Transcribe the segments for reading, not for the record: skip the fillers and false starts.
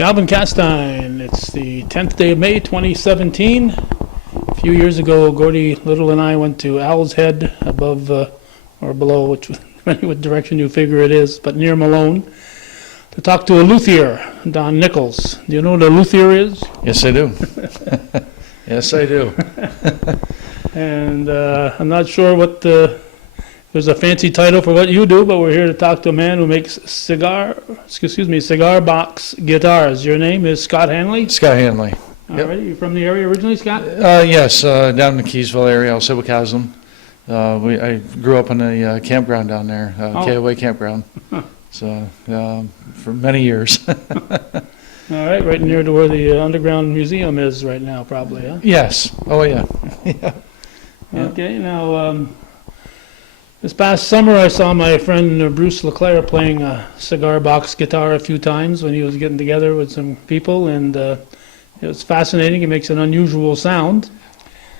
Calvin Castine. It's the 10th day of May, 2017. A few years ago, Gordy Little and I went to Owl's Head above or below, depending what direction you figure it is, but near Malone, to talk to a luthier, Don Nichols. Do you know what a luthier is? Yes, I do. Yes, I do. And I'm not sure what there's a fancy title for what you do, but we're here to talk to a man who makes cigar box guitars. Your name is Scott Hanley? Scott Hanley. All right, you from the area originally, Scott? Yes, down in the Keysville area, Alcibichasm. I grew up in a campground down there, KOA campground. So, for many years. All right, right near to where the underground museum is right now, probably, huh? Yes. Oh, yeah. Yeah. Okay, now, this past summer I saw my friend Bruce LeClaire playing a cigar box guitar a few times when he was getting together with some people, and it was fascinating. He makes an unusual sound.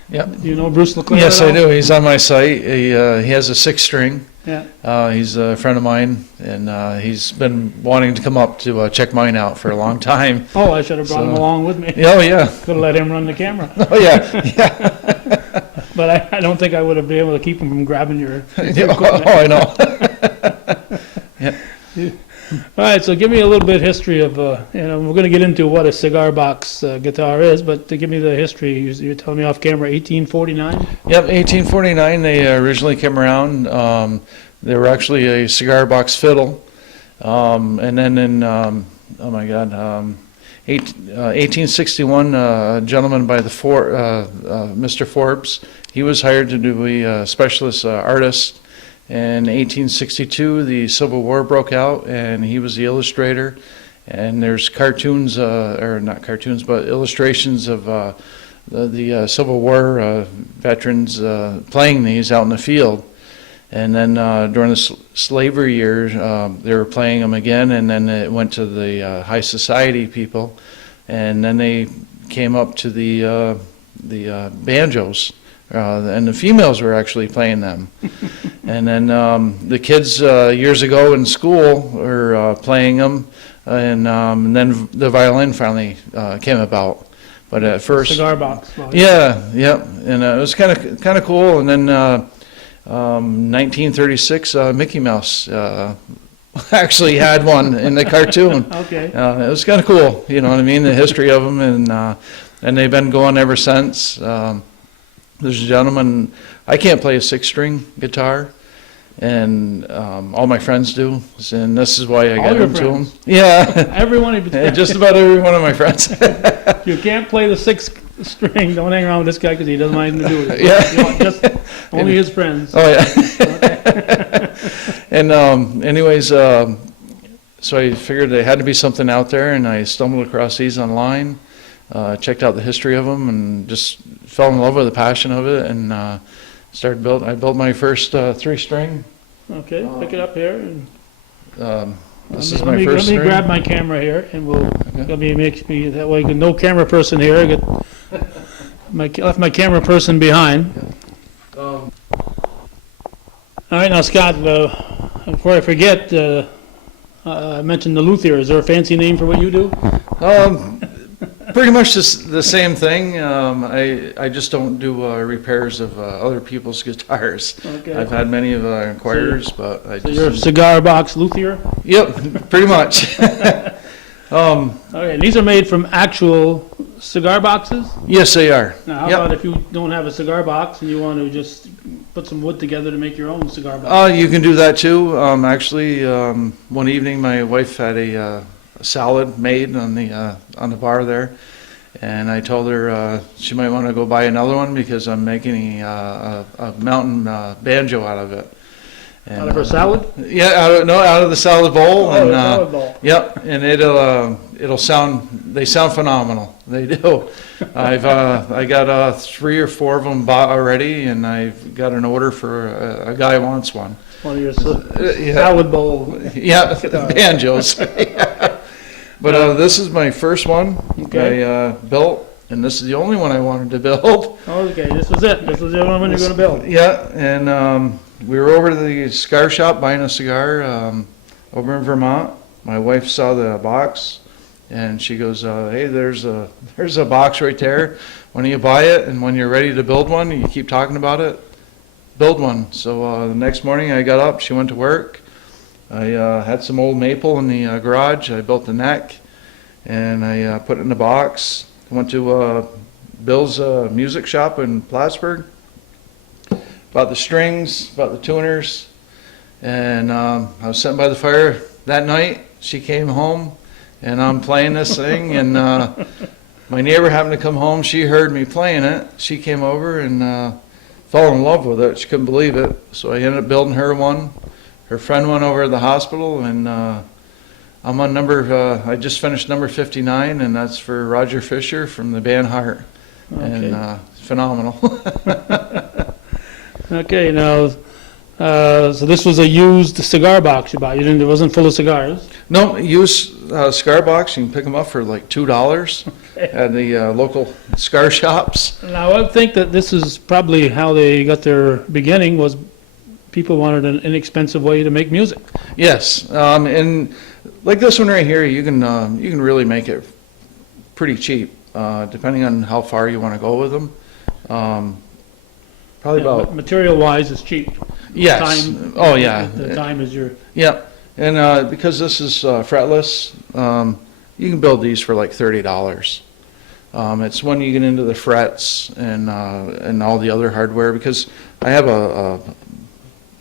Yep. Do you know Bruce LeClaire? Yes, I do. He's on my site. He has a 6-string. Yeah. He's a friend of mine, and he's been wanting to come up to check mine out for a long time. Oh, I should have brought him along with me. Oh, yeah. Could have let him run the camera. Oh, yeah. Yeah. But I don't think I would have been able to keep him from grabbing your Oh, I know. Yeah. All right, so give me a little bit of history of, we're going to get into what a cigar box guitar is, but to give me the history, you're telling me off camera, 1849? Yep, 1849, they originally came around. They were actually a cigar box fiddle. And then in, 1861, a gentleman by the Mr. Forbes, he was hired to be a specialist artist. In 1862, the Civil War broke out, and he was the illustrator. And there's cartoons, or not cartoons, but illustrations of the Civil War veterans playing these out in the field. And then during the slavery years, they were playing them again, and then it went to the high society people. And then they came up to the banjos. And the females were actually playing them. And then the kids years ago in school were playing them, and then the violin finally came about. But at first, cigar box. Yeah, and it was kind of cool. And then 1936, Mickey Mouse actually had one in the cartoon. Okay. It was kind of cool, you know what I mean? The history of them, and they've been going ever since. There's a gentleman, I can't play a 6-string guitar, and all my friends do, and this is why I got them to them. Yeah. Everyone. Just about every one of my friends. You can't play the 6th string, don't hang around with this guy because he doesn't mind to do it. Yeah. You want just only his friends. Oh, yeah. And anyways, so I figured there had to be something out there, and I stumbled across these online. Checked out the history of them and just fell in love with the passion of it, and I built my first 3-string. Okay, pick it up here. And This is my first Let me string. grab my camera here, and let me make me that way. No camera person here. I left my camera person behind. All right, now Scott, before I forget, I mentioned the luthier. Is there a fancy name for what you do? Pretty much the same thing. I just don't do repairs of other people's guitars. Okay. I've had many of inquiries, but I So just... you're a cigar box luthier? Yep, pretty much. Okay, and these are made from actual cigar boxes? Yes, they are. Now, how Yep. about if you don't have a cigar box and you want to just put some wood together to make your own cigar box? You can do that too. Actually, one evening my wife had a salad made on the bar there, and I told her she might want to go buy another one because I'm making a mountain banjo out of it. And, Out of her salad? Yeah, out of the salad bowl. Oh, And the salad bowl. Yep, and it'll sound. They sound phenomenal. They do. I got 3 or 4 of them bought already, and I've got an order for a guy who wants one. One of your salad bowl. Yeah, banjos. But this is my first one. Okay. I built, and this is the only one I wanted to build. Okay, this was it. This was the only one you're going to build. Yeah, and we were over to the cigar shop buying a cigar over in Vermont. My wife saw the box, And she goes, hey, there's a box right there. When you buy it and when you're ready to build one, you keep talking about it, build one. So the next morning I got up, she went to work. I had some old maple in the garage. I built the neck and I put it in the box. I went to Bill's music shop in Plattsburgh, bought the strings, bought the tuners, and I was sitting by the fire that night. She came home and I'm playing this thing, and my neighbor happened to come home. She heard me playing it. She came over and fell in love with it. She couldn't believe it. So I ended up building her one. Her friend went over to the hospital, and I'm on I just finished number 59, and that's for Roger Fisher from the band Heart. Okay. And phenomenal. Okay, now, so this was a used cigar box you bought. It wasn't full of cigars. No, use cigar box. You can pick them up for like $2 at the local cigar shops. Now, I would think that this is probably how they got their beginning, was people wanted an inexpensive way to make music. Yes, and like this one right here, you can really make it pretty cheap, depending on how far you want to go with them. Probably Yeah, about but material-wise, it's cheap. yes. Time, Oh yeah. The time is your, Yeah, and because this is fretless, you can build these for like $30. It's when you get into the frets and all the other hardware, because I have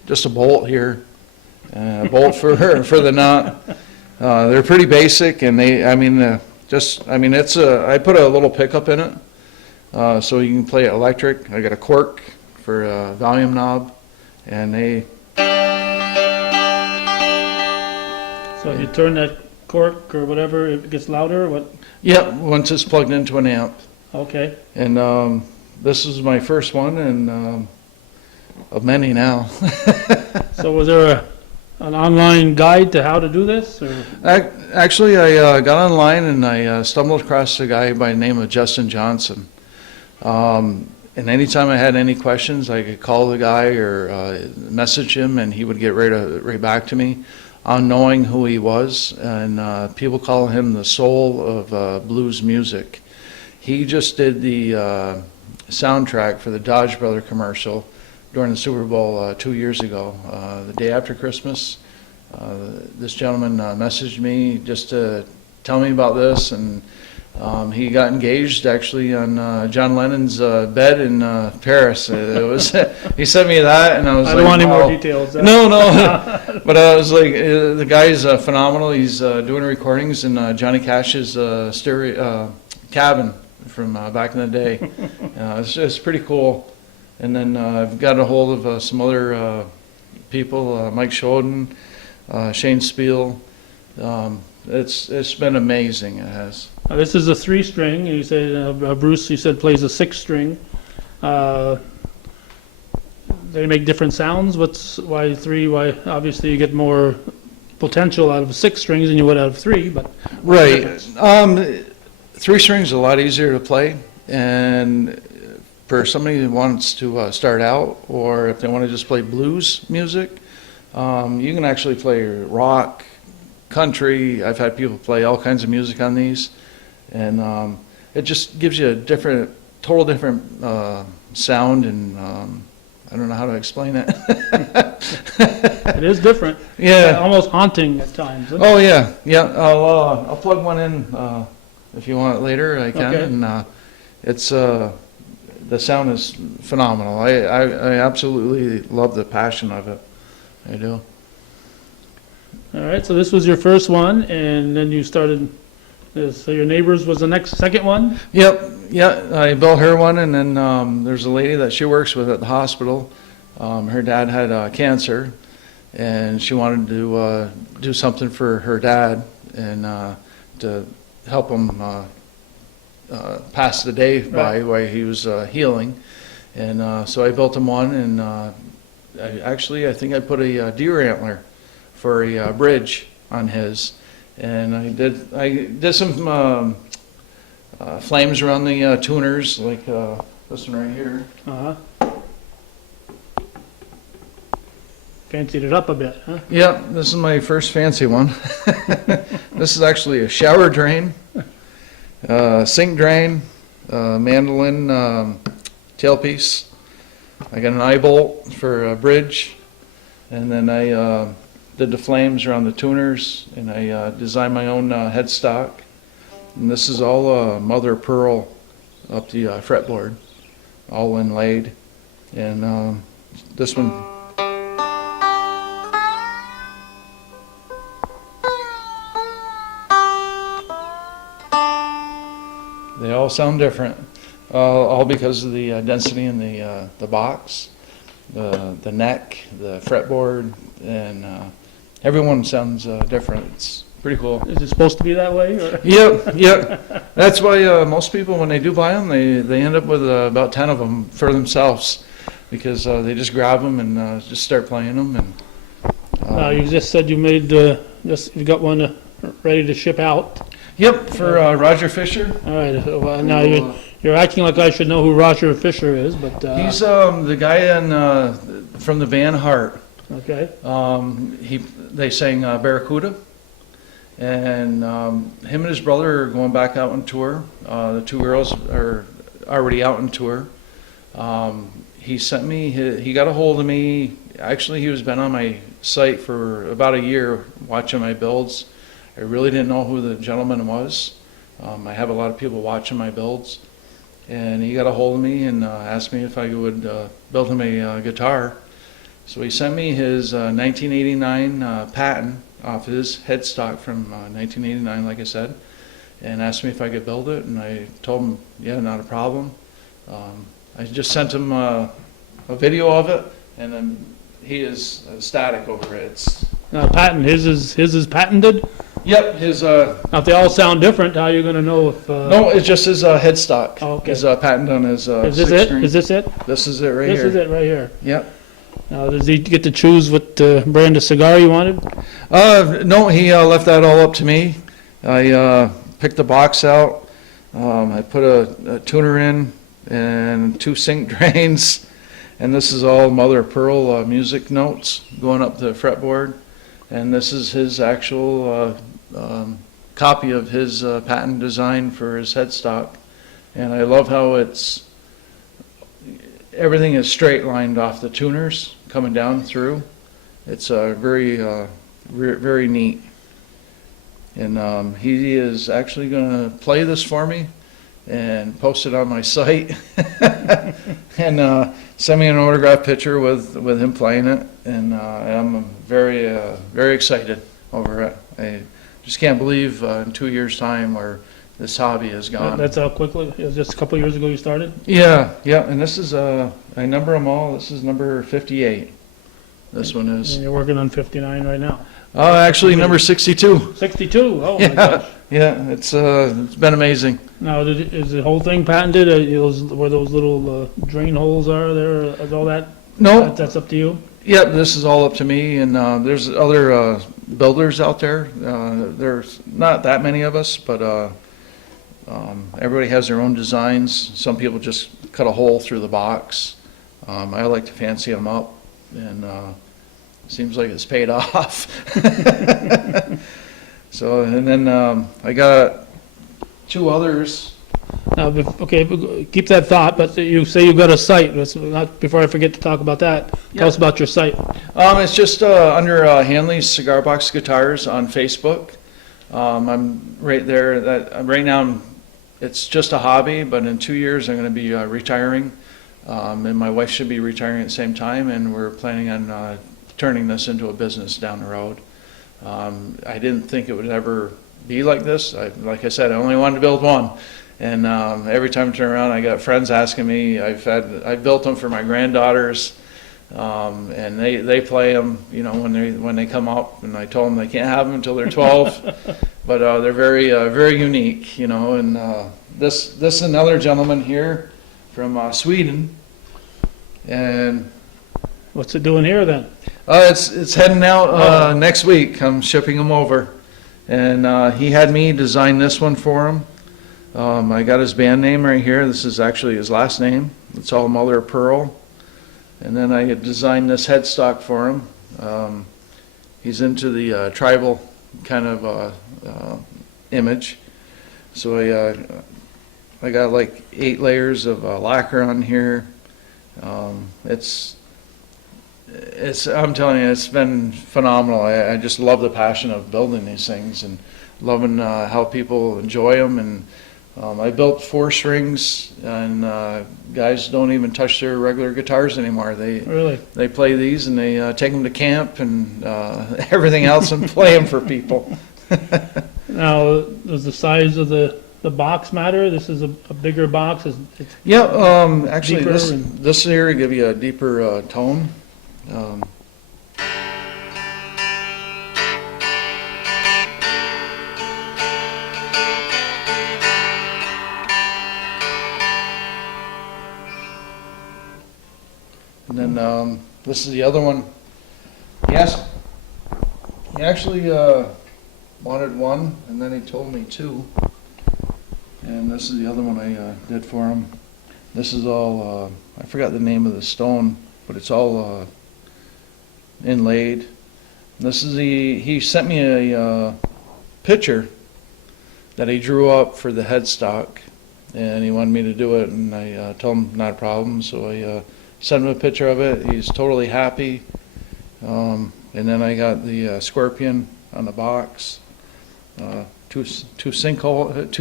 just a bolt here, a bolt for the nut. They're pretty basic, and I put a little pickup in it, so you can play it electric. I got a cork for a volume knob, and so if you turn that cork or whatever, it gets louder, or what? yep, once it's plugged into an amp. Okay. And this is my first one, and of many now. So was there an online guide to how to do this, or? Actually, I got online and I stumbled across a guy by the name of Justin Johnson. And anytime I had any questions, I could call the guy or message him, and he would get right back to me, knowing who he was. And people call him the soul of blues music. He just did the soundtrack for the Dodge Brother commercial during the Super Bowl 2 years ago. The day after Christmas, this gentleman messaged me just to tell me about this, and he got engaged actually on John Lennon's bed in Paris. He sent me that, and I was I like, don't want any wow. more details. No. But I was like, the guy's phenomenal. He's doing recordings in Johnny Cash's stereo cabin from back in the day. It's pretty cool. And then I've got a hold of some other people, Mike Shoden, Shane Spiel. It's been amazing. It has. This is a 3-string. You said Bruce. You said plays a 6-string. They make different sounds. Why 3? Why obviously you get more potential out of 6 strings than you would out of 3. But Right. 3 strings is a lot easier to play, and for somebody who wants to start out, or if they want to just play blues music, you can actually play rock, country. I've had people play all kinds of music on these, and it just gives you a total different sound, and I don't know how to explain it. it is different. Yeah. Almost haunting at times. Oh yeah. I'll plug one in if you want it later. I can, Okay. and it's the sound is phenomenal. I absolutely love the passion of it. I do. All right. So this was your first one, and then you started. So your neighbors was the second one. Yep. Yeah. I built her one, and then there's a lady that she works with at the hospital. Her dad had cancer, and she wanted to do something for her dad and to help him pass the day by while he was healing. And so I built him one, and I think I put a deer antler for a bridge on his, and I did some flames around the tuners, like this one right here. Uh-huh. Fancied it up a bit, huh? Yeah, this is my first fancy one. This is actually a shower drain, sink drain, mandolin tailpiece. I got an eye bolt for a bridge, and then I did the flames around the tuners, and I designed my own headstock. And this is all mother of pearl up the fretboard, all inlaid. And this one, they all sound different, all because of the density in the box, the neck, the fretboard, and everyone sounds different. It's pretty cool. Is it supposed to be that way? Or? Yep. That's why most people, when they do buy them, they end up with about 10 of them for themselves, because they just grab them and just start playing them. And You just said you made you got one ready to ship out. Yep, for Roger Fisher. All right. So, now you're acting like I should know who Roger Fisher is, but He's the guy from the band Heart. okay. They sang Barracuda, and him and his brother are going back out on tour. The two girls are already out on tour. He sent me, he got a hold of me. Actually, he was been on my site for about a year watching my builds. I really didn't know who the gentleman was. I have a lot of people watching my builds. And he got a hold of me and asked me if I would build him a guitar. So he sent me his 1989 patent off his headstock from 1989, like I said, and asked me if I could build it. And I told him, yeah, not a problem. I just sent him a video of it, and then he is ecstatic over it. It's, Now, patent. His is patented. yep, his Now, if they all sound different, how are you going to know if? no, it's just his headstock. Oh, okay. His patent on his Is this six it? string. Is this it? This is it right This here. is it right here. Yep. Now, does he get to choose what brand of cigar you wanted? No, he left that all up to me. I picked the box out. I put a tuner in and 2 sink drains, and this is all mother of pearl music notes going up the fretboard. And this is his actual copy of his patent design for his headstock. And I love how everything is straight lined off the tuners coming down through. It's very, very neat. And he is actually going to play this for me and post it on my site and send me an autographed picture with him playing it. And I'm very, very excited over it. I just can't believe in 2 years' time where this hobby has gone. That's how quickly. It was just a couple of years ago you started. Yeah. And this is, I number them all. This is number 58. This one is. And you're working on 59 right now. Actually, number 62. 62. Oh Yeah. my gosh. Yeah, it's been amazing. Now, is the whole thing patented? Where those little drain holes are there? Is all that? No, That's up to you. yep, this is all up to me, and there's other builders out there. There's not that many of us, but everybody has their own designs. Some people just cut a hole through the box. I like to fancy them up, and seems like it's paid off. So, and then I got 2 others. Now, okay, keep that thought. But you say you've got a site. Let's not, before I forget to talk about that. Yeah. Tell us about your site. It's just under Hanley's Cigar Box Guitars on Facebook. I'm right there. Right now, it's just a hobby, but in 2 years, I'm going to be retiring, and my wife should be retiring at the same time, and we're planning on turning this into a business down the road. I didn't think it would ever be like this. Like I said, I only wanted to build one. And every time I turn around, I got friends asking me. I built them for my granddaughters, and they play them, when they come up. And I told them they can't have them until they're 12, but they're very unique, And this is another gentleman here from Sweden, and What's it doing here then? it's heading out next week. I'm shipping them over, and he had me design this one for him. I got his band name right here. This is actually his last name. It's all mother of pearl. And then I had designed this headstock for him. He's into the tribal kind of image. So I got like 8 layers of lacquer on here. I'm telling you, it's been phenomenal. I just love the passion of building these things and loving how people enjoy them. And I built 4 strings, and guys don't even touch their regular guitars anymore. They play these, and they take them to camp and everything else and play them for people. Now, does the size of the box matter? This is a bigger box. Yeah, actually, deeper this here will give you a deeper tone. And then this is the other one. Yes, he actually wanted 1, and then he told me 2. And this is the other one I did for him. This is all, I forgot the name of the stone, but it's all inlaid. This is he sent me a picture that he drew up for the headstock, and he wanted me to do it, and I told him not a problem, so I sent him a picture of it. He's totally happy. And then I got the scorpion on the box, 2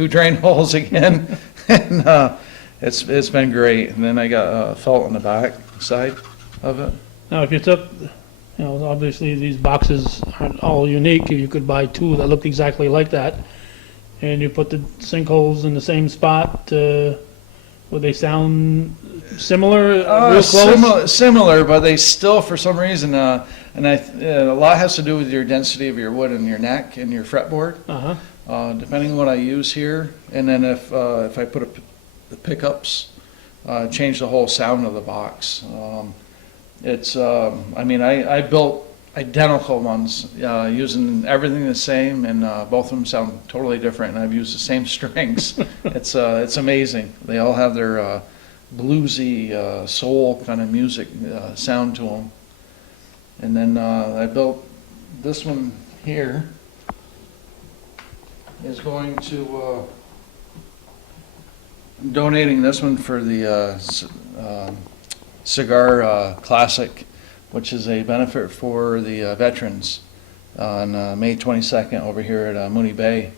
drain holes again, and it's been great. And then I got a felt on the back side of it. Now, if you took, obviously these boxes aren't all unique. You could buy 2 that look exactly like that, and you put the sinkholes in the same spot. Would they sound similar, real close? Similar, but they still, for some reason, a lot has to do with your density of your wood and your neck and your fretboard. Depending on what I use here, and then if I put the pickups, change the whole sound of the box. I built identical ones using everything the same, and both of them sound totally different, and I've used the same strings. It's amazing. They all have their bluesy soul kind of music sound to them. And then I built this one here. Is going to donating this one for the Cigar Classic, which is a benefit for the veterans on May 22nd over here at Mooney Bay.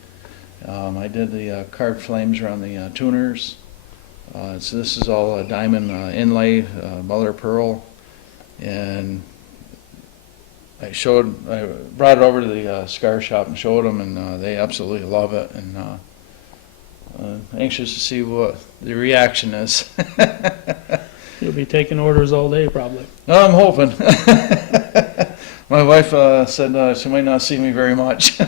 I did the carved flames around the tuners. So this is all diamond inlay, mother of pearl, and I brought it over to the cigar shop and showed them, and they absolutely love it, and anxious to see what the reaction is. You'll be taking orders all day, probably. I'm hoping. My wife said she might not see me very much.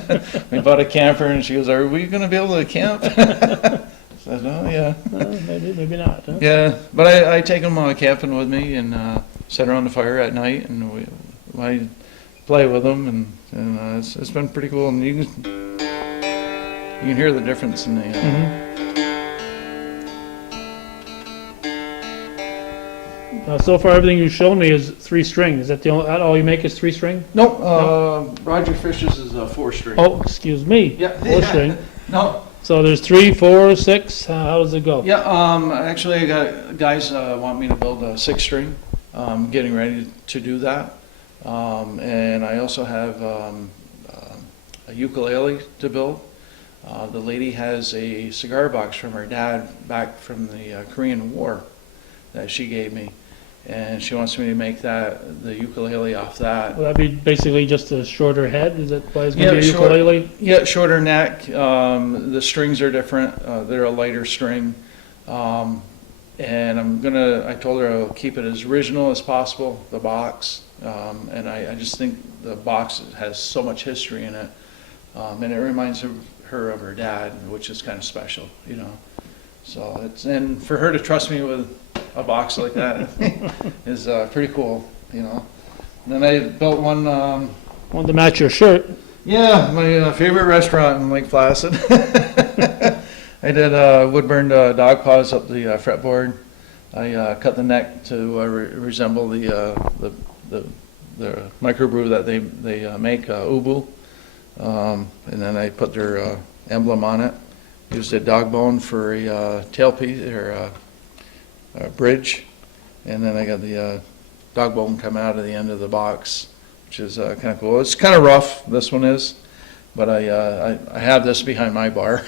We bought a camper, and she goes, "Are we going to be able to camp?" I said, "Oh, yeah." Maybe not. Huh? Yeah, but I take them camping with me and sit around the fire at night, and I play with them, and it's been pretty cool. And you can hear the difference in the. So far, everything you've shown me is 3 string. Is that all you make is 3 string? Nope. Roger Fisher's is a 4 string. Oh, excuse me. Yeah. 4 string. No. So there's 3, 4, 6. How does it go? Yeah. Actually, I got guys want me to build a 6 string. I'm getting ready to do that. And I also have a ukulele to build. The lady has a cigar box from her dad back from the Korean War that she gave me, and she wants me to make the ukulele off that. Will that be basically just a shorter head? Is that why it's going to be a ukulele? Yeah, shorter neck. The strings are different. They're a lighter string. And I told her I'll keep it as original as possible, the box. And I just think the box has so much history in it. And it reminds her of her dad, which is kind of special, So and for her to trust me with a box like that is pretty cool, And then I built one. Want to match your shirt? Yeah, my favorite restaurant in Lake Placid. I did wood burned dog paws up the fretboard. I cut the neck to resemble the microbrew that they make, Ubu. And then I put their emblem on it. Used a dog bone for a tailpiece or a bridge, and then I got the dog bone coming out of the end of the box, which is kind of cool. It's kind of rough, this one is, but I have this behind my bar.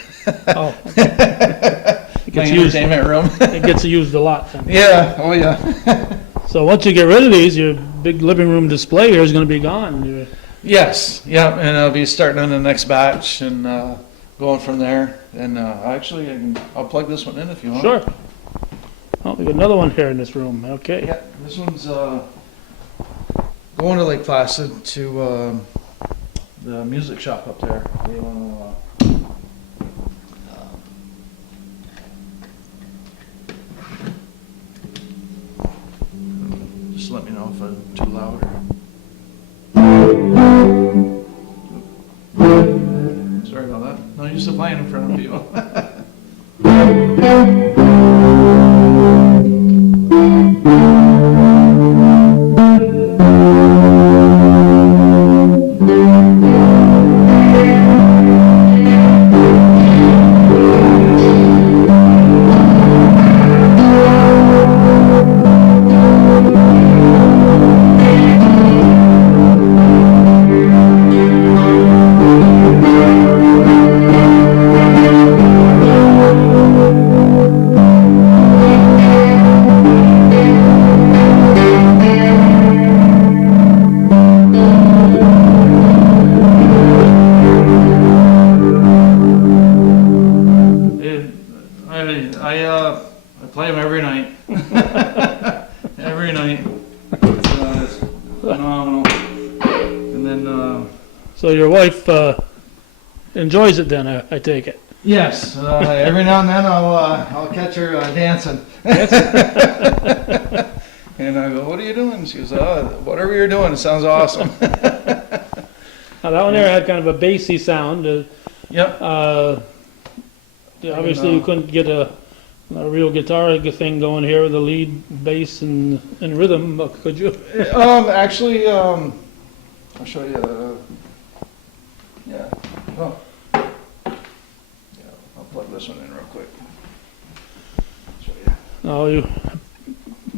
Oh, okay. My entertainment room. It gets used a lot then. Yeah, oh yeah. So once you get rid of these, your big living room display here is going to be gone. Yes, yeah, and I'll be starting on the next batch and going from there. And actually, I'll plug this one in if you want. Sure. Oh, we got another one here in this room. Okay. Yeah, this one's going to Lake Placid to the music shop up there. They wanna, just let me know if I'm too loud. Sorry about that. Not used to playing in front of people. I play them every night. Every night. It's phenomenal. And then, So your wife enjoys it then, I take it. yes, every now and then I'll catch her dancing. And I go, what are you doing? She goes, whatever you're doing, it sounds awesome. Now that one there had kind of a bassy sound. Yep. Obviously you couldn't get a real guitar thing going here with the lead, bass, and rhythm, could you? Actually, I'll show you. Yeah. Oh. Yeah, I'll plug this one in real quick. Show you. No,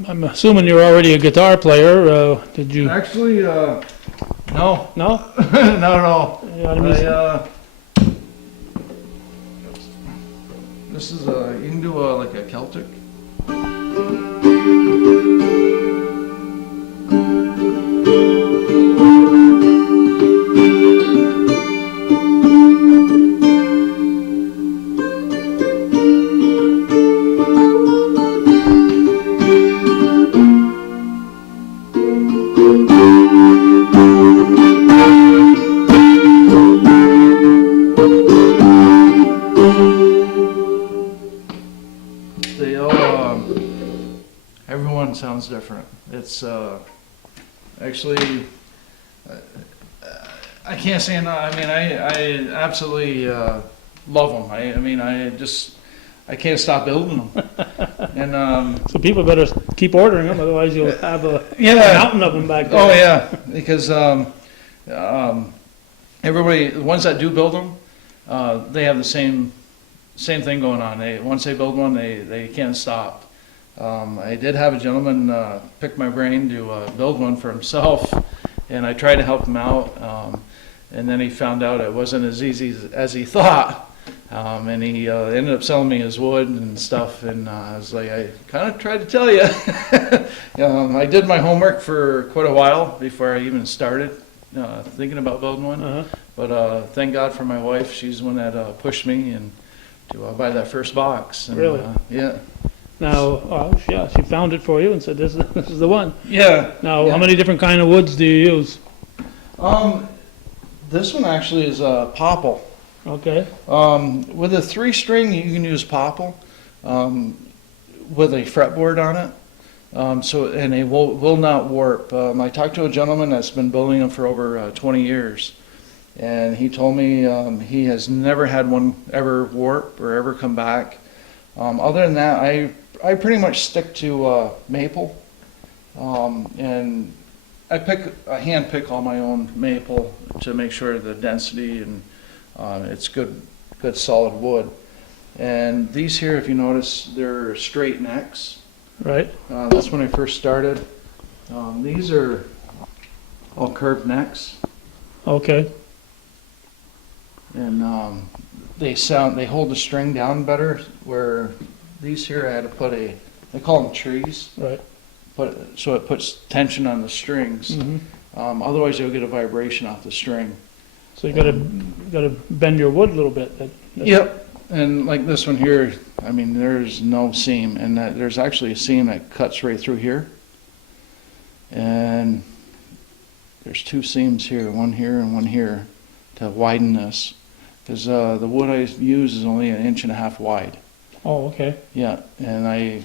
I'm assuming you're already a guitar player. Did you? Actually, no. No? Not at all. Yeah, I missed- This is you can do like a Celtic. They all, everyone sounds different. It's actually, I can't say enough. I mean, I absolutely love them. I mean, I can't stop building them. And So people better keep ordering them, otherwise you'll have a yeah, mountain of them back there. oh yeah, because everybody, the ones that do build them, they have the same thing going on. Once they build one, they can't stop. I did have a gentleman pick my brain to build one for himself, and I tried to help him out, and then he found out it wasn't as easy as he thought, and he ended up selling me his wood and stuff, and I was like, I kind of tried to tell you. I did my homework for quite a while before I even started thinking about building one, Uh-huh. but thank God for my wife. She's the one that pushed me and to buy that first box. And, Really? Yeah. Now, yeah, she found it for you and said, this is the one. Yeah. Now, Yeah. how many different kind of woods do you use? This one actually is popple. Okay. With a 3-string, you can use popple with a fretboard on it. And they will not warp. I talked to a gentleman that's been building them for over 20 years. And he told me he has never had one ever warp or ever come back. Other than that, I pretty much stick to maple. And I hand pick all my own maple to make sure the density and it's good solid wood. And these here, if you notice, they're straight necks. Right? That's when I first started. These are all curved necks, Okay. and they hold the string down better. Where these here, I had to put they call them trees, Right. so it puts tension on the strings. Hmm. Otherwise, you'll get a vibration off the string. So you gotta bend your wood a little bit. Yep. And like this one here, I mean, there's no seam, and there's actually a seam that cuts right through here. And there's two seams here, one here and one here, to widen this. Because the wood I use is only 1.5 inches wide. Oh, okay. Yeah, and I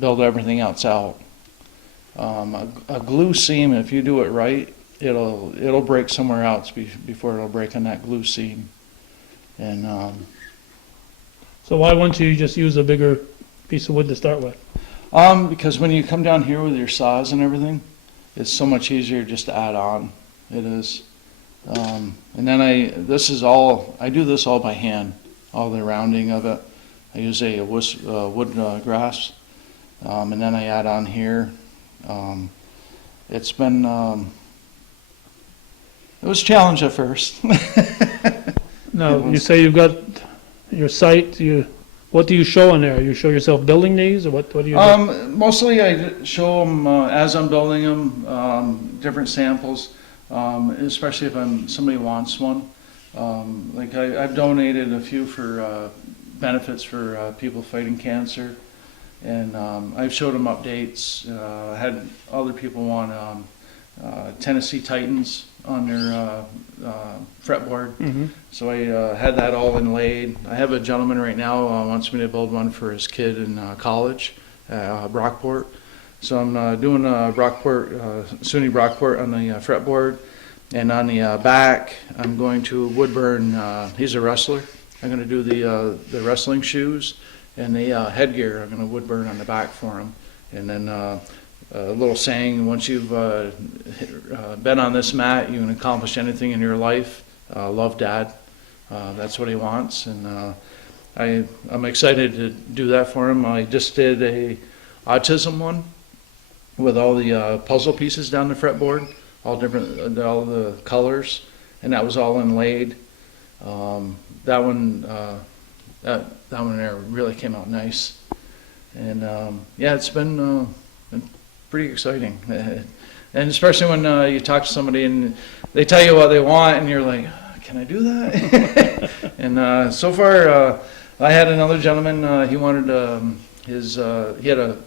build everything else out. A glue seam, if you do it right, it'll break somewhere else before it'll break on that glue seam. And So why wouldn't you just use a bigger piece of wood to start with? because when you come down here with your saws and everything, it's so much easier just to add on. It is. And then I do this all by hand, all the rounding of it. I use a wood grass, and then I add on here. It's been, it was a challenge at first. Now, you say you've got your site, what do you show in there? You show yourself building these, or what do you do? Mostly I show them as I'm building them, different samples, especially if somebody wants one. Like I've donated a few for benefits for people fighting cancer, and I've showed them updates. I had other people want Tennessee Titans on their fretboard. Mm-hmm. So I had that all inlaid. I have a gentleman right now wants me to build one for his kid in college, Brockport. So I'm doing SUNY Brockport on the fretboard, and on the back I'm going to wood burn. He's a wrestler. I'm going to do the wrestling shoes and the headgear. I'm going to wood burn on the back for him, and then a little saying: once you've been on this mat, you can accomplish anything in your life. Love, Dad. That's what he wants, and I'm excited to do that for him. I just did a autism one with all the puzzle pieces down the fretboard, all the colors, and that was all inlaid. That one there really came out nice, and yeah, it's been pretty exciting. And especially when you talk to somebody and they tell you what they want, and you're like, can I do that? And so far, I had another gentleman. He wanted he had a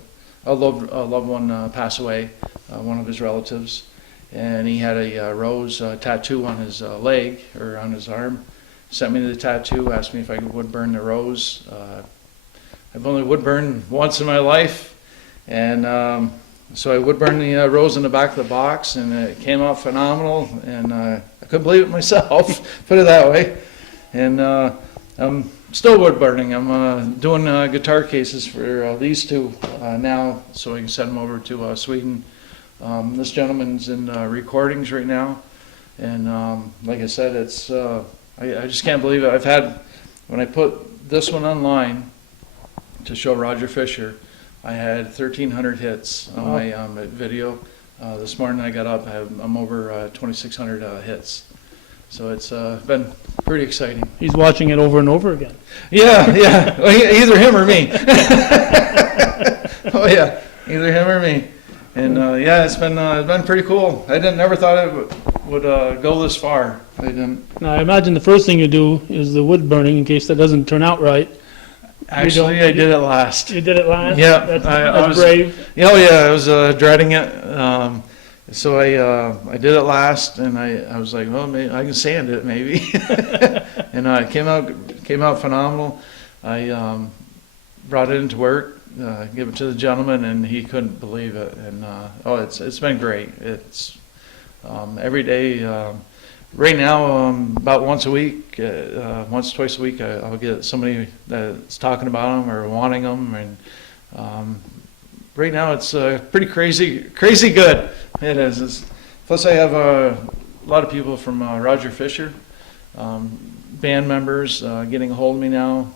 loved one pass away, one of his relatives, and he had a rose tattoo on his leg or on his arm. Sent me the tattoo, asked me if I could wood burn the rose. I've only wood burned once in my life, and so I wood burned the rose in the back of the box, and it came out phenomenal, and I couldn't believe it myself, put it that way. And I'm still wood burning. I'm doing guitar cases for these two now, so I can send them over to Sweden. This gentleman's in recordings right now, and like I said, it's I just can't believe it. When I put this one online to show Roger Fisher, I had 1,300 hits on my video. This morning I got up, I'm over 2,600 hits. So it's been pretty exciting. He's watching it over and over again. Yeah. Well, either him or me. Oh yeah, either him or me. And yeah, it's been pretty cool. I never thought it would go this far. I didn't. Now, I imagine the first thing you do is the wood burning in case that doesn't turn out right. Actually, I did it last. You did it last? Yeah, That's I was brave. Oh yeah, I was dreading it. So I did it last, and I was like, well, maybe I can sand it maybe, and it came out phenomenal. I brought it into work, give it to the gentleman, and he couldn't believe it. And it's been great. It's every day. Right now, about once a week, twice a week, I'll get somebody that's talking about them or wanting them, and right now it's pretty crazy good. It is. Plus, I have a lot of people from Roger Fisher, band members getting a hold of me now,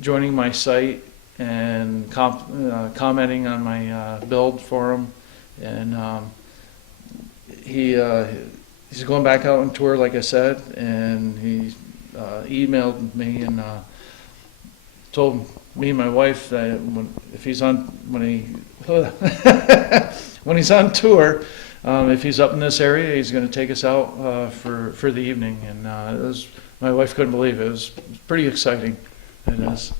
joining my site and commenting on my build for him. And he's going back out on tour, like I said, and he emailed me and told me and my wife that when he's on tour, if he's up in this area, he's going to take us out for the evening. And my wife couldn't believe it. It was pretty exciting. It is.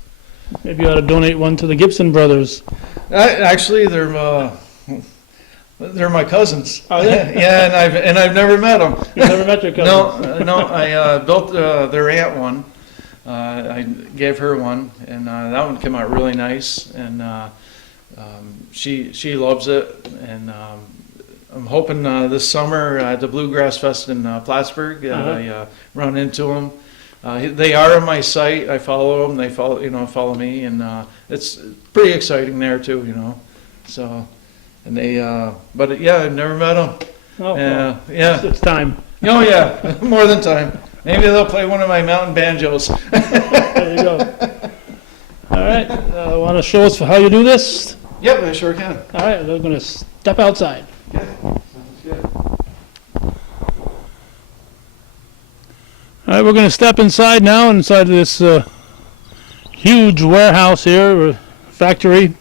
Maybe you ought to donate one to the Gibson brothers. Actually, they're my cousins. Are they? Yeah, and I've never met them. You've never met your cousins? No. I built their aunt one. I gave her one, and that one came out really nice. And she loves it. And I'm hoping this summer at the Bluegrass Fest in Plattsburgh, I run into them. They are on my site. I follow them. They follow me, and it's pretty exciting there too. So, and they, but yeah, I've never met them. Oh, well, yeah. it's time. Oh yeah, more than time. Maybe they'll play one of my mountain banjos. There you go. All right, want to show us how you do this? Yep, I sure can. All right, we're going to step outside. Okay, sounds good. All right, we're going to step inside now, inside this huge warehouse here, factory.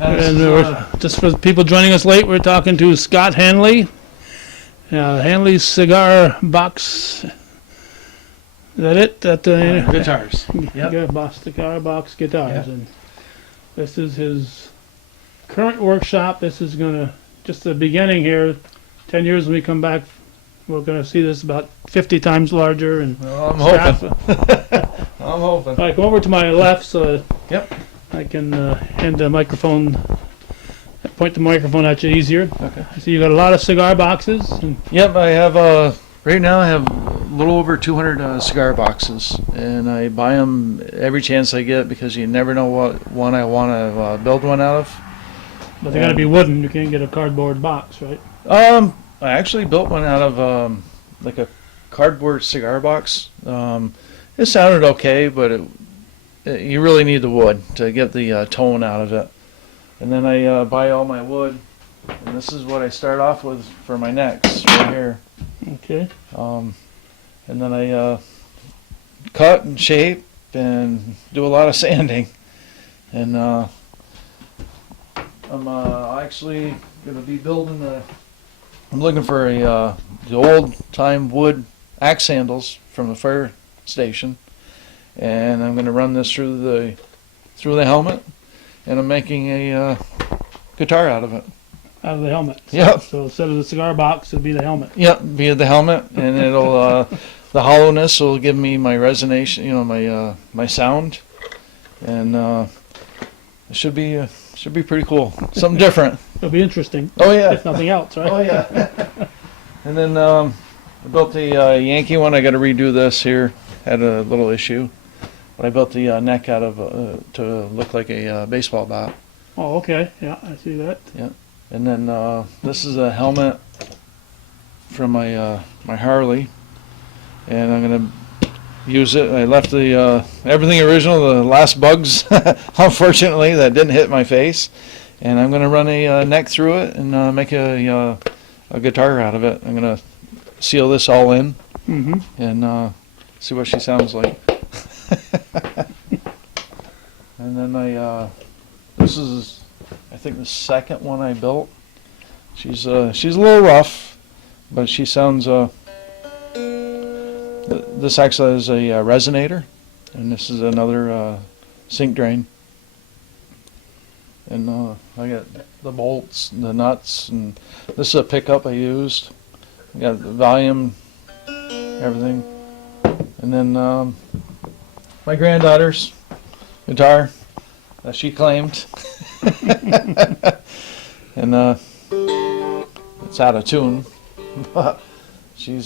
And just for the people joining us late, we're talking to Scott Hanley. Hanley's cigar box. Is that it? Guitars. Yep. Cigar box guitars. Yep. And this is his current workshop. This is just the beginning here. 10 years when we come back, we're going to see this about 50 times larger. And Well, I'm hoping. I'm hoping. All right, come over to my left so Yep. I can hand the microphone, point the microphone at you easier. Okay. I see you got a lot of cigar boxes. And Yep, I have, right now I have a little over 200 cigar boxes, and I buy them every chance I get because you never know what one I want to build one out of. But they got to be wooden. You can't get a cardboard box, right? I actually built one out of like a cardboard cigar box. It sounded okay, but you really need the wood to get the tone out of it. And then I buy all my wood, and this is what I start off with for my necks right here. Okay. And then I cut and shape and do a lot of sanding. And I'm actually going to be building I'm looking for the old time wood axe handles from the fire station, and I'm going to run this through the helmet, and I'm making a guitar out of it. Out of the helmet. Yep. So instead of the cigar box, it'll be the helmet. Yep, via the helmet, and it'll the hollowness will give me my resonation, my sound, and it should be pretty cool. Something different. It'll be interesting. Oh yeah. If nothing else, right? Oh yeah. And then I built the Yankee one. I got to redo this here. Had a little issue, but I built the neck out of to look like a baseball bat. Oh, okay. Yeah, I see that. Yeah. And then this is a helmet from my my Harley, and I'm gonna use it. I left the everything original. The last bugs, unfortunately, that didn't hit my face, and I'm gonna run a neck through it and make a guitar out of it. I'm gonna seal this all in and see what she sounds like. And then this is, I think, the second one I built. She's a little rough, but she sounds. This actually is a resonator, and this is another sink drain. And I got the bolts, and the nuts, and this is a pickup I used. I got the volume, everything, and then my granddaughter's guitar that she claimed, and it's out of tune, but she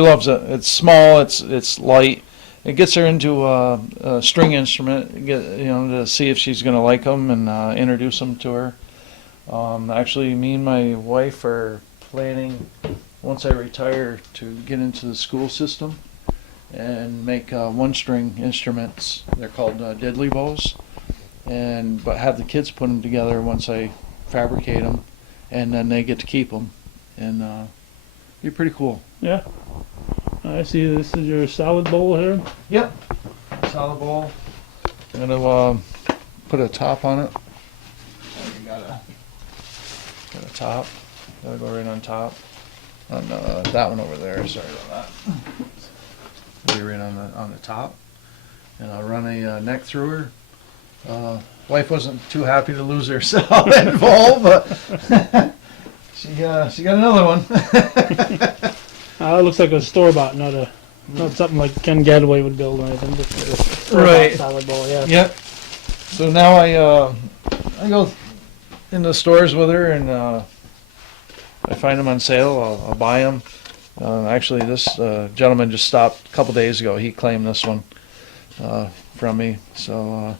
loves it. It's small, it's light. It gets her into a string instrument, to see if she's going to like them and introduce them to her. Actually, me and my wife are planning, once I retire, to get into the school system and make one-string instruments. They're called Diddley bows, but have the kids put them together once I fabricate them, and then they get to keep them, and be pretty cool. Yeah. I see this is your salad bowl here. Yep. Solid bowl. I'm gonna put a top on it. Oh, you got a top. Gotta go right on top. On that one over there. Sorry about that. Be right on the top, and I'll run a neck through her. Wife wasn't too happy to lose her salad bowl, but she got another one. It looks like a store-bought, not something like Ken Gadaway would build or anything. Just a store-bought Right. salad bowl, yeah. Yep. So now I go in the stores with her, and I find them on sale. I'll buy them. Actually, this gentleman just stopped a couple days ago. He claimed this one from me, so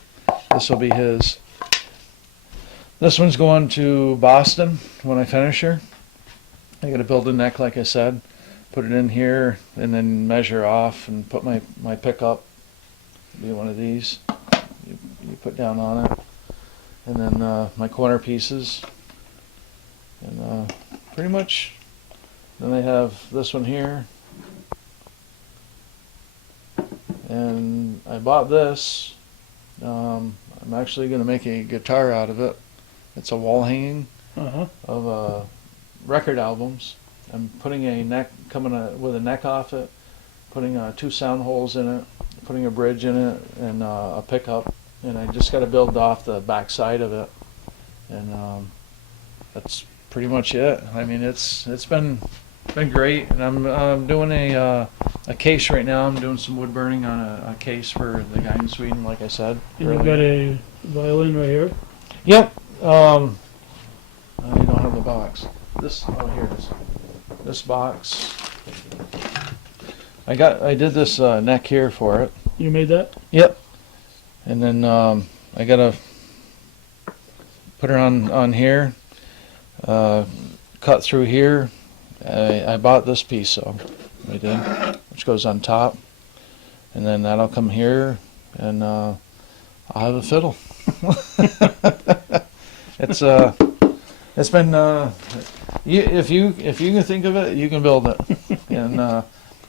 this will be his. This one's going to Boston when I finish her. I got to build a neck, like I said. Put it in here, and then measure off and put my pickup. Be one of these. You put down on it, and then my corner pieces, and pretty much. Then I have this one here, and I bought this. I'm actually going to make a guitar out of it. It's a wall hanging of record albums. I'm putting a neck, with a neck off it, putting 2 sound holes in it, putting a bridge in it, and a pickup, and I just got to build off the back side of it, and that's pretty much it. I mean, it's been great, and I'm doing a case right now. I'm doing some wood burning on a case for the guy in Sweden, like I said. And you've got a violin right here. Yep. I don't have the box. Here it is. This box. I did this neck here for it. You made that? Yep. And then I gotta put her on here. Cut through here. I bought this piece, so I did, which goes on top, and then that'll come here, and I'll have a fiddle. It's been if you can think of it, you can build it. And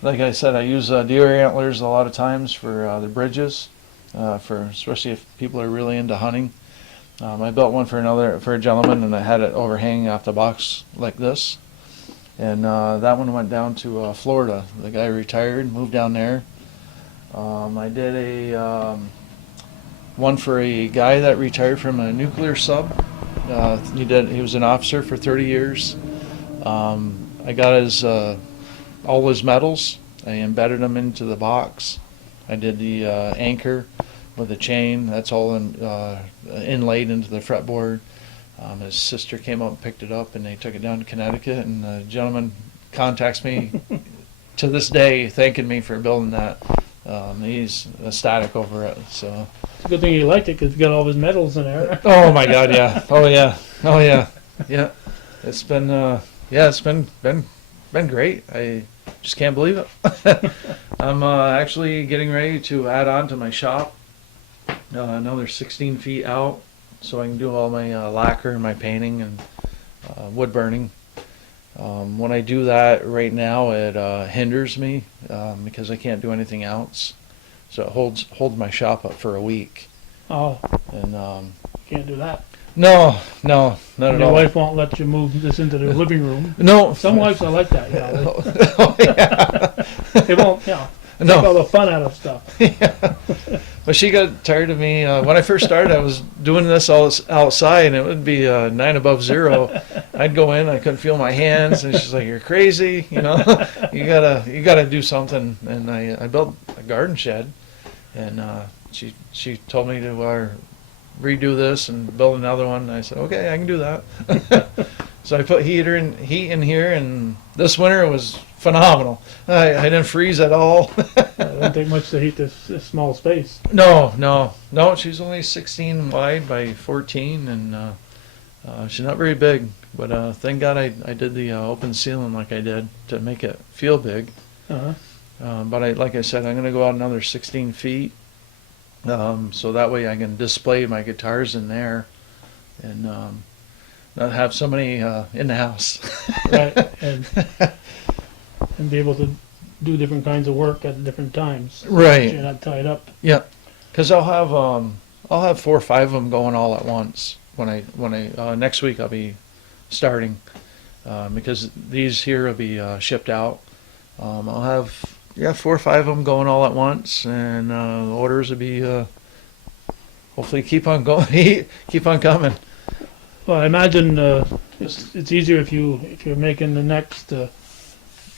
like I said, I use deer antlers a lot of times for the bridges, especially if people are really into hunting. I built one for a gentleman, and I had it overhanging off the box like this. And that one went down to Florida. The guy retired, moved down there. I did a one for a guy that retired from a nuclear sub. He was an officer for 30 years. I got all his medals. I embedded them into the box. I did the anchor with the chain. That's all inlaid into the fretboard. His sister came up and picked it up, and they took it down to Connecticut, and the gentleman contacts me to this day thanking me for building that. He's ecstatic over it. So It's a good thing you liked it because you got all his medals in there. oh my God, yeah. Oh yeah. It's been it's been great. I just can't believe it. I'm actually getting ready to add on to my shop another 16 feet out, so I can do all my lacquer and my painting and wood burning. When I do that right now, it hinders me because I can't do anything else. So it holds my shop up for a week. Oh, And can't do that. no, not at Your all. wife won't let you move this into the living room. No. Some wives are like that, you know. Oh, yeah. They won't, you know, take No. all the fun out of stuff. Yeah. But she got tired of me. When I first started, I was doing this all outside, and it would be 9 above zero. I'd go in, I couldn't feel my hands, and she's like, "You're crazy, you know. you gotta do something." And I built a garden shed, and she told me to redo this and build another one. And I said, "Okay, I can do that." So I put heat in here, and this winter it was phenomenal. I didn't freeze at all. It doesn't take much to heat this small space. No. She's only 16 wide by 14, and She's not very big, but thank God I did the open ceiling like I did to make it feel big. Uh-huh. But like I said, I'm going to go out another 16 feet, so that way I can display my guitars in there and not have somebody in the house. Right, and be able to do different kinds of work at different times. So Right. you're not tied up. Yeah, because I'll have 4 or 5 of them going all at once when I next week I'll be starting because these here will be shipped out. I'll have 4 or 5 of them going all at once, and orders will be hopefully keep on going, keep on coming. Well, I imagine it's easier if you're making the necks to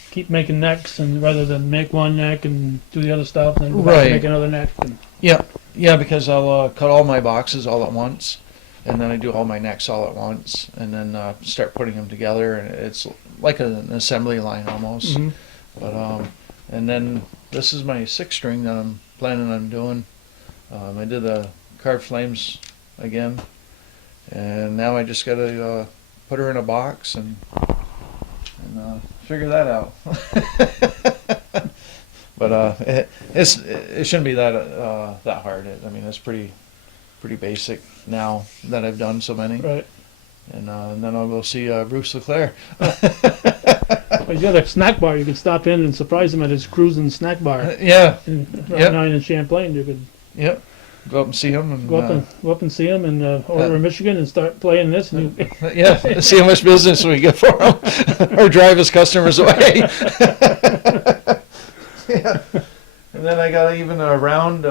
keep making necks, and rather than make one neck and do the other stuff, and then go back Right. and make another neck. And, Yeah, because I'll cut all my boxes all at once, and then I do all my necks all at once, and then start putting them together, and it's like an assembly line almost. Mhm. But and then this is my 6-string that I'm planning on doing. I did the carved flames again, and now I just got to put her in a box and figure that out. But it shouldn't be that hard. I mean, it's pretty basic now that I've done so many. Right. And then I'll go see Bruce LeClaire. Well, you got a snack bar. You could stop in and surprise him at his cruising snack bar. Yeah. In Yep. 9 in Champlain. You could Yep. Go up and see him and go up and see him and order in Michigan and start playing this. And you, yeah, see how much business we get for him, or drive his customers away. Yeah. And then I got even a round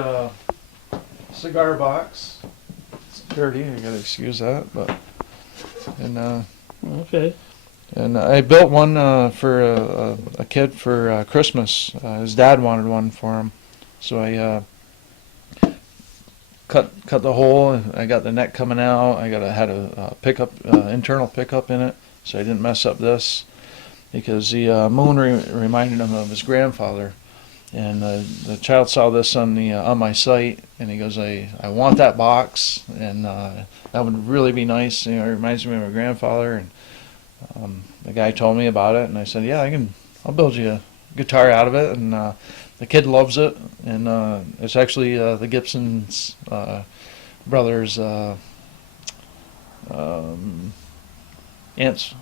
cigar box. It's dirty. I gotta excuse that, but okay. and I built one for a kid for Christmas. His dad wanted one for him, so I cut the hole. And I got the neck coming out. I had a pickup, internal pickup in it, so I didn't mess up this, because the moon reminded him of his grandfather. And the child saw this on my site, and he goes, I want that box, and that would really be nice. You know, it reminds me of my grandfather. And the guy told me about it, and I said, yeah, I'll build you a guitar out of it. And the kid loves it, and it's actually the Gibson's brother's aunt's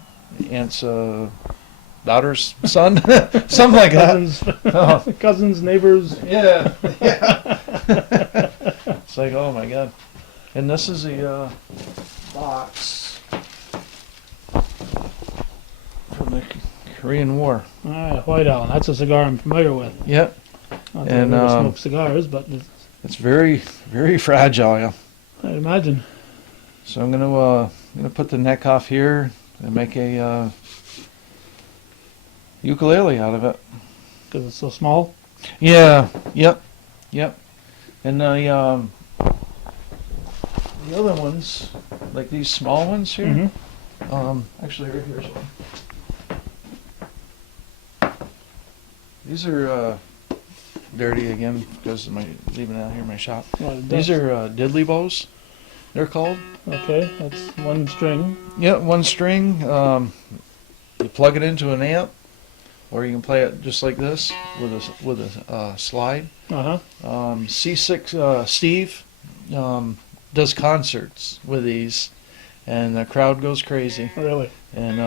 daughter's son, something like that. Cousins, Oh. cousins, neighbors. Yeah. It's like, oh my God. And this is the box from the Korean War. White Owl. That's a cigar I'm familiar with. Yep. Not that And, I never smoke cigars, but It's very, very fragile. Yeah. I imagine. So I'm gonna put the neck off here and make a ukulele out of it. Because it's so small. Yeah. Yep. And the other ones, like these small ones here. Mm-hmm. Actually, right here's one. These are dirty again because of my leaving it out here in my shop. Well, These are Diddley bows, they're called. Okay, that's one string. Yeah, 1 string. You plug it into an amp, or you can play it just like this with a slide. Uh-huh. C6 Steve does concerts with these, and the crowd goes crazy. Really? And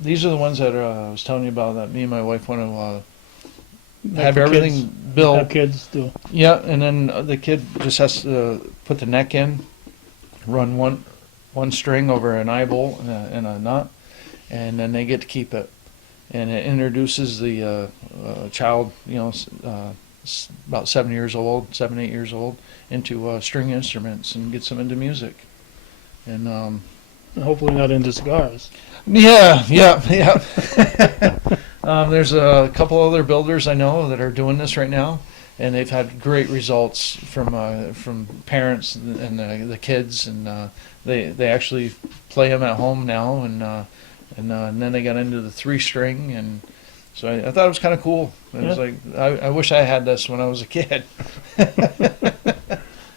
these are the ones that I was telling you about that me and my wife want to have everything built. Have kids do. Yeah, and then the kid just has to put the neck in, run one string over an eye bolt and a nut, and then they get to keep it. And it introduces the child, about 7, 8 years old, into string instruments and gets them into music. And And hopefully not into cigars. yeah. There's a couple other builders I know that are doing this right now, and they've had great results from parents and the kids, and they actually play them at home now, and then they got into the 3-string, and so I thought it was kind of cool. It was like I wish I had this when I was a kid.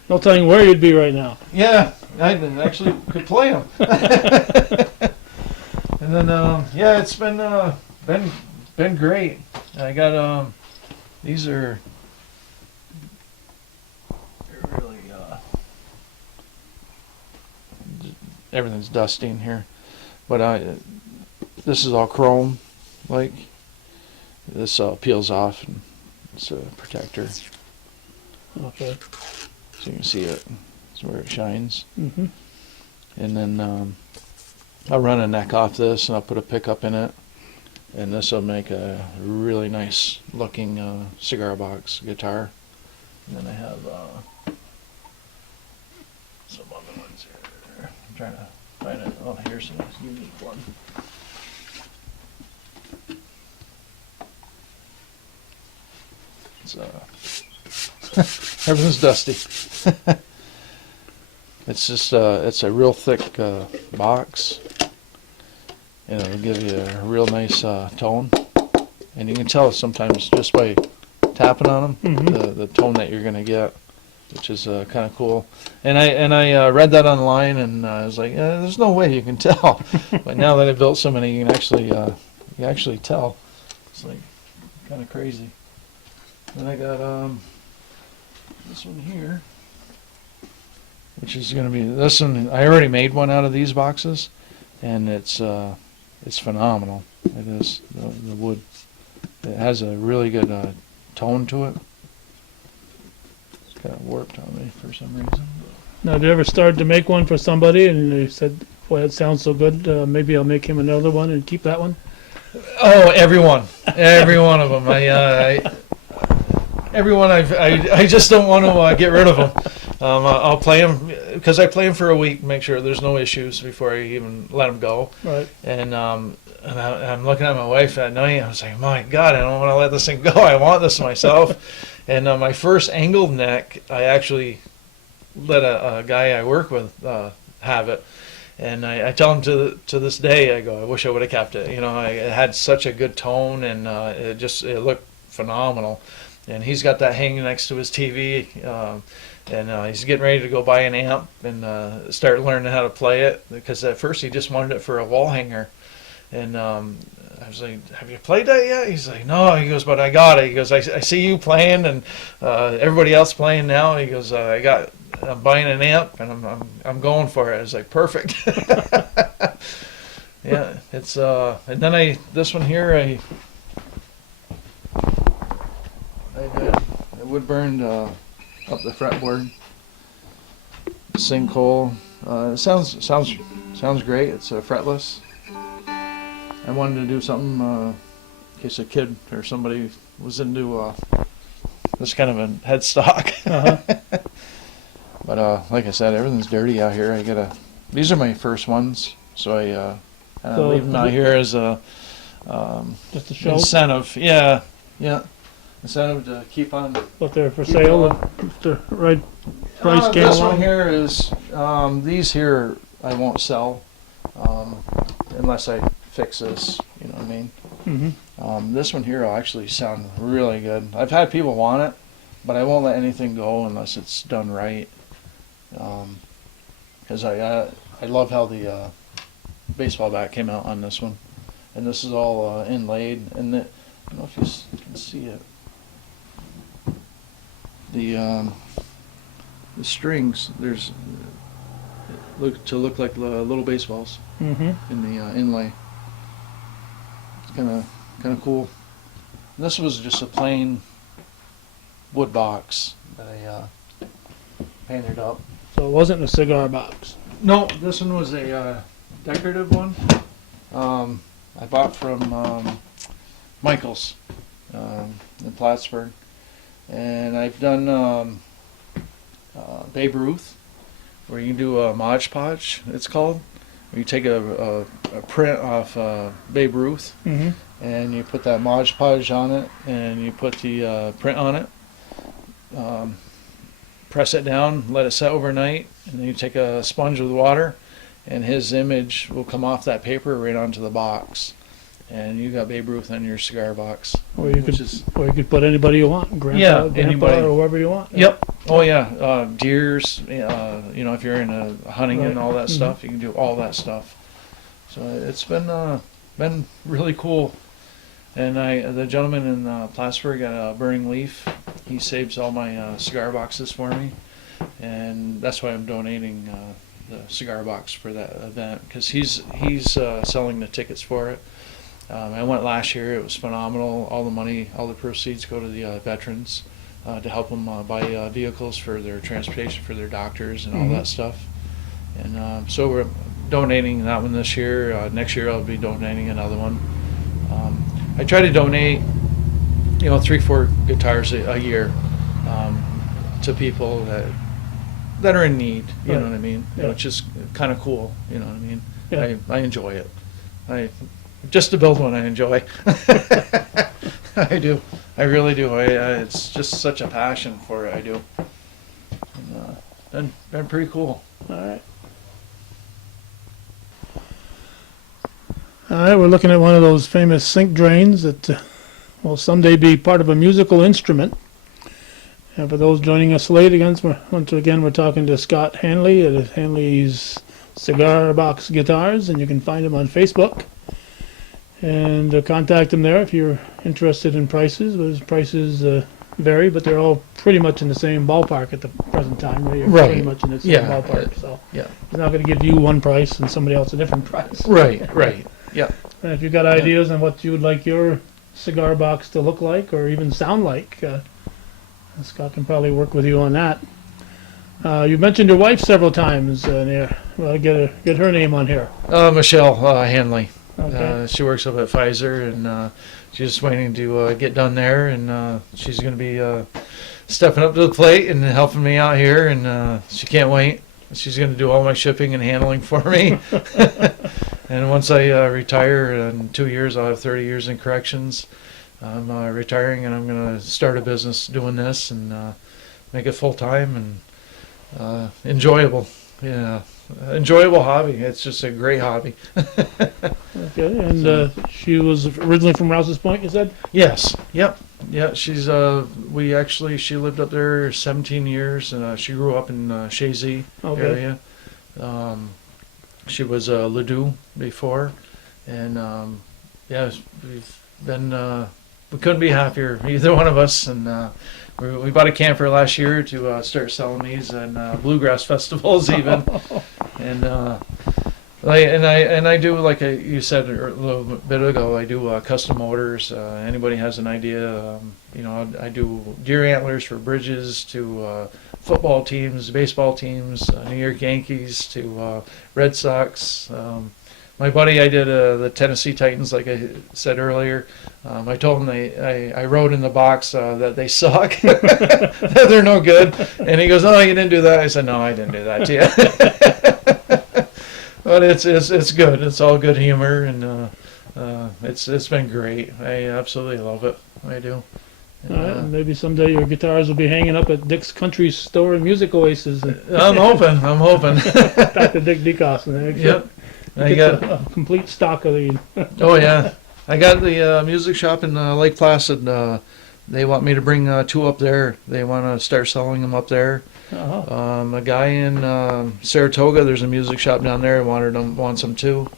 No telling where you'd be right now. Yeah, I actually could play them. And then, yeah, it's been great. I got these are they're really everything's dusty in here, but this is all chrome. Like this peels off, and it's a protector, Okay. so you can see it. It's where it shines. Mm-hmm. And then I'll run a neck off this, and I'll put a pickup in it, and this will make a really nice looking cigar box guitar. And then I have some other ones here. I'm trying to find it. Oh, here's a unique one. It's everything's dusty. It's just it's a real thick box, and it'll give you a real nice tone, and you can tell sometimes just by tapping on them the tone that you're gonna get, which is kind of cool. And I read that online, and I was like, there's no way you can tell. But now that I built so many, you can actually tell. It's like kind of crazy. Then I got this one here, which is going to be this one. I already made one out of these boxes, and it's phenomenal. It is the wood. It has a really good tone to it. It's kind of warped on me for some reason. Now, have you ever started to make one for somebody and they said, boy, that sounds so good, maybe I'll make him another one and keep that one? Oh, every one of them. Everyone I just don't want to get rid of them. I'll play them because I play them for a week, make sure there's no issues before I even let them go. Right. And I'm looking at my wife at night. I was like, my God, I don't want to let this thing go. I want this myself. And my first angled neck, I actually let a guy I work with have it. And I tell him to this day, I go, I wish I would have kept it. You know, it had such a good tone, and it looked phenomenal. And he's got that hanging next to his TV, and he's getting ready to go buy an amp and start learning how to play it, because at first he just wanted it for a wall hanger. And I was like, have you played that yet? He's like, no. He goes, but I got it. He goes, I see you playing and everybody else playing now. He goes, I'm buying an amp and I'm going for it. I was like, perfect. Yeah, it's and then this one here I did a wood burned up the fretboard. Sinkhole. It sounds great. It's fretless. I wanted to do something in case a kid or somebody was into this kind of a headstock. Uh-huh. But like I said, everything's dirty out here. These are my first ones, so I leave them out here as a Just a show? incentive. Yeah. Incentive to keep on. But they're for sale if the right price came This along? one here is these here I won't sell unless I fix this. You know what I mean? Mm-hmm. This one here will actually sound really good. I've had people want it, but I won't let anything go unless it's done right. Because I love how the baseball bat came out on this one, and this is all inlaid. And I don't know if you can see it. The strings look like little baseballs Mm-hmm. in the inlay. It's kind of cool. And this was just a plain wood box that I painted up. So it wasn't a cigar box. No, this one was a decorative one. I bought from Michael's in Plattsburgh, and I've done Babe Ruth, where you can do a Mod Podge, it's called. Where you take a print off Babe Ruth, Mm-hmm. and you put that Mod Podge on it, and you put the print on it. Press it down, let it set overnight, and then you take a sponge with water, and his image will come off that paper right onto the box. and you got Babe Ruth on your cigar box. Or you which could, is, or you could put anybody you want, grandpa, Yeah, grandpa, anybody. or whoever you want. Yep. Oh yeah. Deers. You know, if you're in hunting Right. and all that Mhm. stuff, you can do all that stuff. So it's been really cool. And the gentleman in Plattsburgh at Burning Leaf, he saves all my cigar boxes for me, and that's why I'm donating the cigar box for that event, because he's selling the tickets for it. I went last year; it was phenomenal. All the money, all the proceeds go to the veterans to help them buy vehicles for their transportation for their doctors and all Mhm. that stuff. And so we're donating that one this year. Next year I'll be donating another one. I try to donate, 3-4 guitars a year to people that are in need. You Right. know what I mean? Yeah. Which is kind of cool. You know what I mean? Yeah. I enjoy it. Just to build one, I enjoy. I do. I really do. It's just such a passion for it. I do. And, been pretty cool. All right. All right, we're looking at one of those famous sink drains that will someday be part of a musical instrument. And for those joining us late, once again, we're talking to Scott Hanley at Hanley's Cigar Box Guitars, and you can find him on Facebook. And contact him there if you're interested in prices. Those prices vary, but they're all pretty much in the same ballpark at the present time. They're Right. pretty much in the same Yeah. ballpark. So Yeah. he's not going to give you one price and somebody else a different price. Right. Right. Yeah. And if you've got ideas on what you would like your cigar box to look like or even sound like, Scott can probably work with you on that. You mentioned your wife several times. Well, get her name on here. Michelle Hanley. Okay. She works up at Pfizer, and she's just waiting to get done there, and she's going to be stepping up to the plate and helping me out here, and she can't wait. She's going to do all my shipping and handling for me. And once I retire in 2 years, I'll have 30 years in corrections. I'm retiring, and I'm going to start a business doing this and make it full time and enjoyable. Yeah, enjoyable hobby. It's just a great hobby. Okay. And she was originally from Rouse's Point, you said? Yes. Yep. Yeah. She's she lived up there 17 years, and she grew up in Shazy Okay. area. She was Ladue before, and yeah, we've been we couldn't be happier, either one of us, and we bought a camper last year to start selling these and bluegrass festivals even, and I do, like you said a little bit ago, I do custom motors. Anybody has an idea, I do deer antlers for bridges to football teams, baseball teams, New York Yankees to Red Sox. My buddy, I did the Tennessee Titans, like I said earlier. I told him I wrote in the box that they suck, that they're no good, and he goes, "Oh, you didn't do that." I said, "No, I didn't do that to you." But it's good. It's all good humor, and it's been great. I absolutely love it. I do. All right. And maybe someday your guitars will be hanging up at Dick's Country Store and Music Oasis. And I'm hoping. back to Dick Decost. And Yep. I get got. a complete stock of the. Oh yeah, I got the music shop in Lake Placid. They want me to bring 2 up there. They want to start selling them up there. Uh-huh. A guy in Saratoga, there's a music shop down there, wants them too.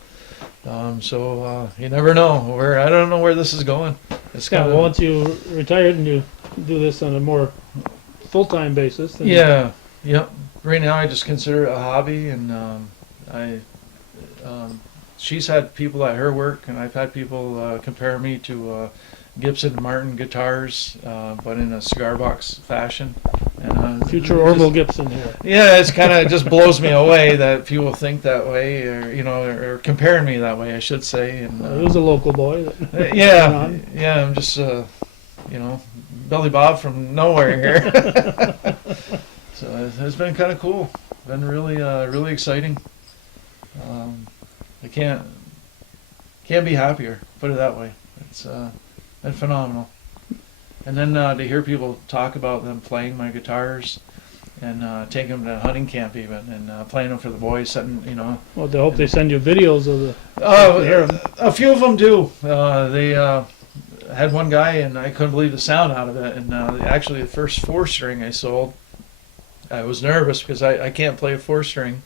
So you never know. I don't know where this is going. It's Yeah, kind well, of. once you retired and you do this on a more full-time basis, then Yeah. Yep. Right now, I just consider it a hobby, and she's had people at her work, and I've had people compare me to Gibson and Martin guitars, but in a cigar box fashion. And, future Orville Gibson here. Yeah, it's kind of just blows me away that people think that way, or comparing me that way, I should say. And It was a local boy. That yeah, I'm just Billy Bob from nowhere here. So it's been kind of cool. Been really exciting. I can't be happier. Put it that way. It's been phenomenal. And then to hear people talk about them playing my guitars, and taking them to hunting camp even, and playing them for the boys, setting, you know. Well, they hope they send you videos of the. Oh, hear 'em. a few of them do. They had one guy, and I couldn't believe the sound out of it. And actually, the first 4-string I sold, I was nervous because I can't play a 4-string.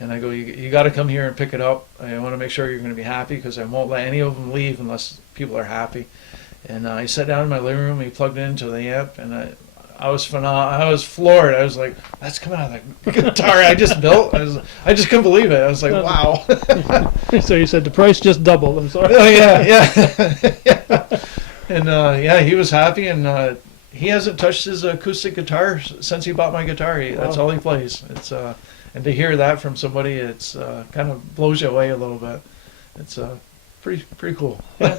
And I go, you got to come here and pick it up. I want to make sure you're going to be happy because I won't let any of them leave unless people are happy. And he sat down in my living room, he plugged it into the amp, and I was phenomenal. I was floored. I was like, that's coming out of the guitar I just built. I just couldn't believe it. I was like, wow. So you said the price just doubled. I'm sorry. Oh yeah. Yeah. And yeah, he was happy, and he hasn't touched his acoustic guitar since he bought my guitar. That's all he plays. It's and to hear that from somebody, it's kind of blows you away a little bit. It's pretty cool. Yeah.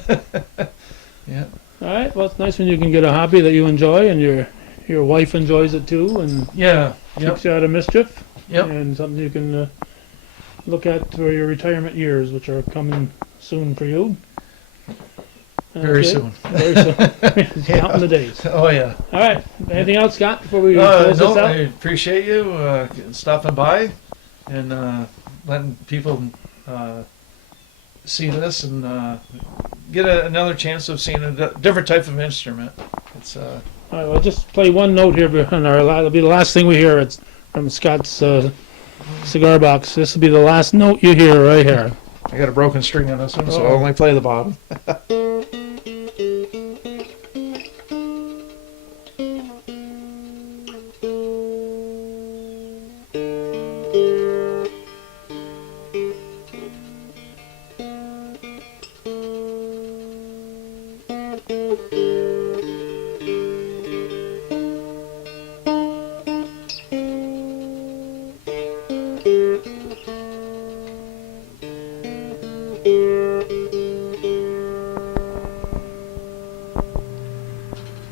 Yeah. All right. Well, it's nice when you can get a hobby that you enjoy and your wife enjoys it too, and Yeah. Yep. keeps you out of mischief. Yep. And something you can look at for your retirement years, which are coming soon for you. Very Okay. soon. Very soon. Counting the days. Oh yeah. All right. Anything else, Scott, before we close No, this out? I appreciate you stopping by and letting people see this and get another chance of seeing a different type of instrument. It's All right, well, just play one note here, and it'll be the last thing we hear. It's from Scott's cigar box. This will be the last note you hear right here. I got a broken string on this one, so Oh. I'll only play the bottom.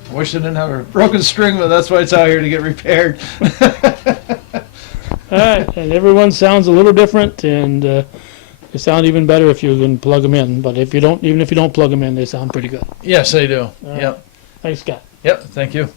I wish I didn't have a broken string, but that's why it's out here to get repaired. All right, and everyone sounds a little different, and they sound even better if you can plug them in. But if you don't, even if you don't plug them in, they sound pretty good. Yes, I do. right. Yep. Thanks, Scott. Yep. Thank you.